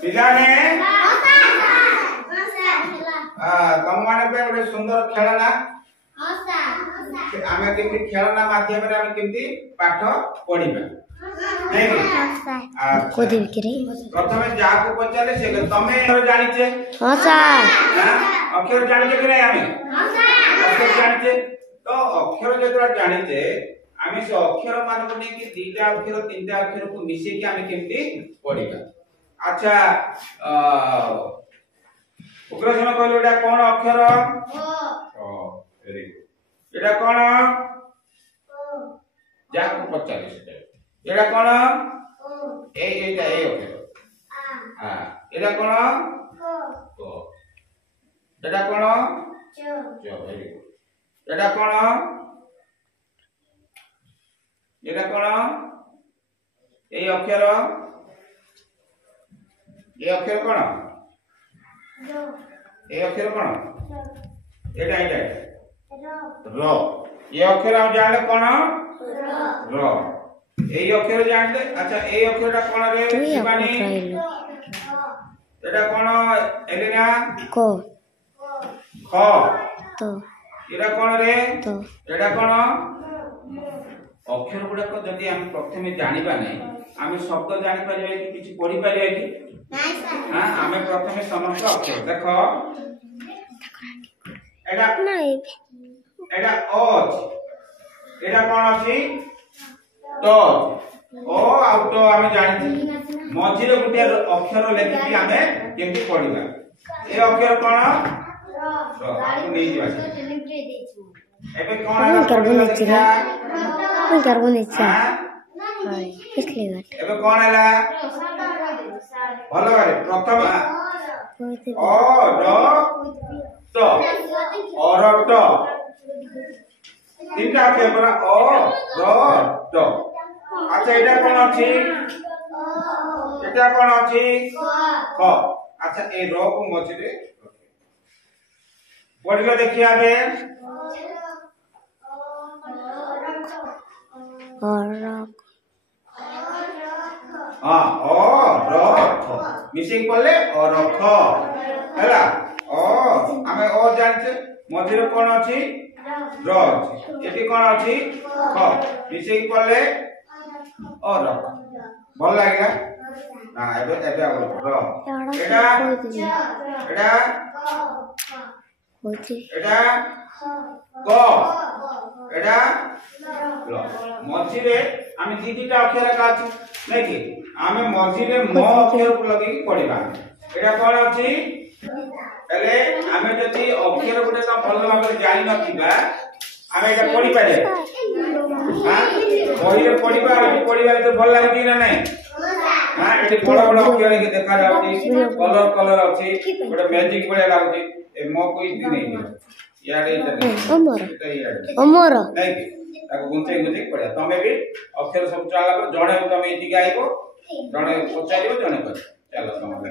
पिलाने तुम माने पे गोटे सुंदर खेलना आमे केमती खेलना माध्यम रे आमे केमती पाठ पढिबा नहीं प्रथमे जा को पचाले से तमे जानिचे हां सर अक्षर जानिचे कि नहीं आमे हां सर अक्षर जानिचे तो अक्षर जेतरा जानिचे आमे से अक्षर मान को नै कि दीटा अक्षर तीनटा अक्षर को मिसे कि आमे केमती पढिबा अच्छा उग्रसेन कहलो एटा कोन अक्षर वेरी गुड एटा कोन जा को पचाले से एटा कोन एटा अक्षर हां एटा कोन तो एटा कोन च वेरी गुड एटा कोन एटा कोन ए अक्षर कोन ए अक्षर कोन एटा एटा र ये अक्षर हम जानले कोन र ए अक्षर जानले अच्छा ए अक्षरटा कोन रे शिवानी एटा कोन एलिना को ख तो एटा कोन रे तो एटा कोन अक्षर गुडा को जदी हम प्रथमे जानिबा नै आमे शब्द जानि परिबे कि किछि पढि परिबे कि नाही सर हां आमे प्रथमे समस्त अक्षर देखो एटा नाही एटा ओज एटा कोन अछि तो ओ आउट आमे जानि मझिरे गुटे अक्षर लेखि कि आमे केमति पढिबा ए अक्षर कोन र आपको नै दिबा एबे कोन कार्बन इच्छा इसलिए एबे कोन हला भलो बारे प्रथम ओ र त औरत तीनटा अक्षर पर ओ र त अच्छा एटा कोन अछि एटा कोन अछि ख अच्छा ए र को मझिरे पढिलो देखिया बे हां ओ र ख मिसिंग पले और ख हैला ओ हमें ओ जानते मझिरे कोन अछि र अछि एटी कोन अछि ख मिसिंग पले और भल लागला हां एबे एबे आ र एटा एटा होची एटा क एटा ल मझिरे आमे दीदीटा अक्षर का अछि नै कि आमे मझिरे म अक्षर को लगे कि पढिबा एटा कोन अछि तले आमे जति अक्षर गुटे का भल भाबे जानि नथिबा आमे एटा पढि पारे हां पहिले पढिबा तो भल लागि ना नै हां एटी बड़ बड़ अक्षर के देखा जाउची कलर कलर अछि गोटे मैजिक बडे लागुची ए म कोई नै याडे अमर नै ताको गुंचे गुंचे पड़े तमे भी अक्षर सब चाला पर जणे तमे इति गाइबो जणे पचाइबो जणे कर चलो तमे